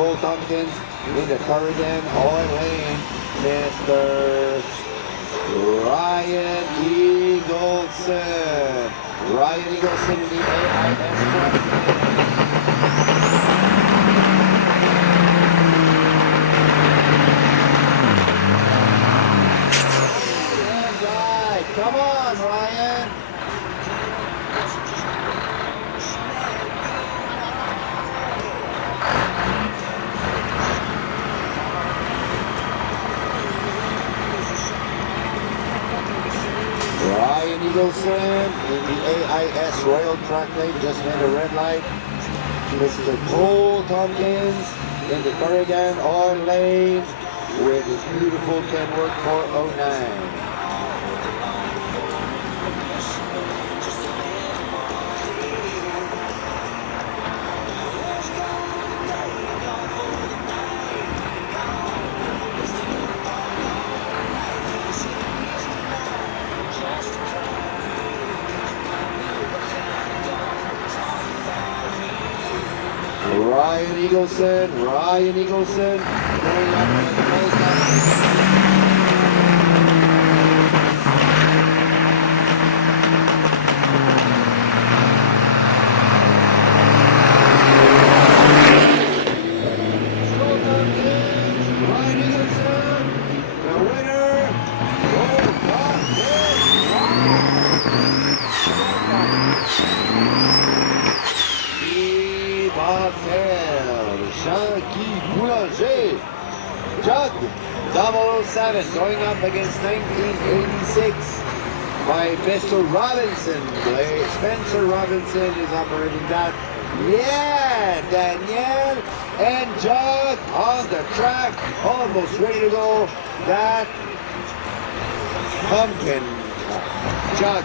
Cole Tompkins in the Corrigan Oil Lane. Mr. Ryan Eagleson. Ryan Eagleson in the AIS truck. Come on, Ryan. Ryan Eagleson in the AIS Royal Track Lane just made a red light. Mr. Cole Tompkins in the Corrigan Oil Lane with his beautiful Kenworth 409. Ryan Eagleson, going up to the close. Jug 007 going up against 1986 by Mr. Robinson. Spencer Robinson is operating that. Yeah, Danielle and Jug on the track, almost ready to go. That pumpkin Jug.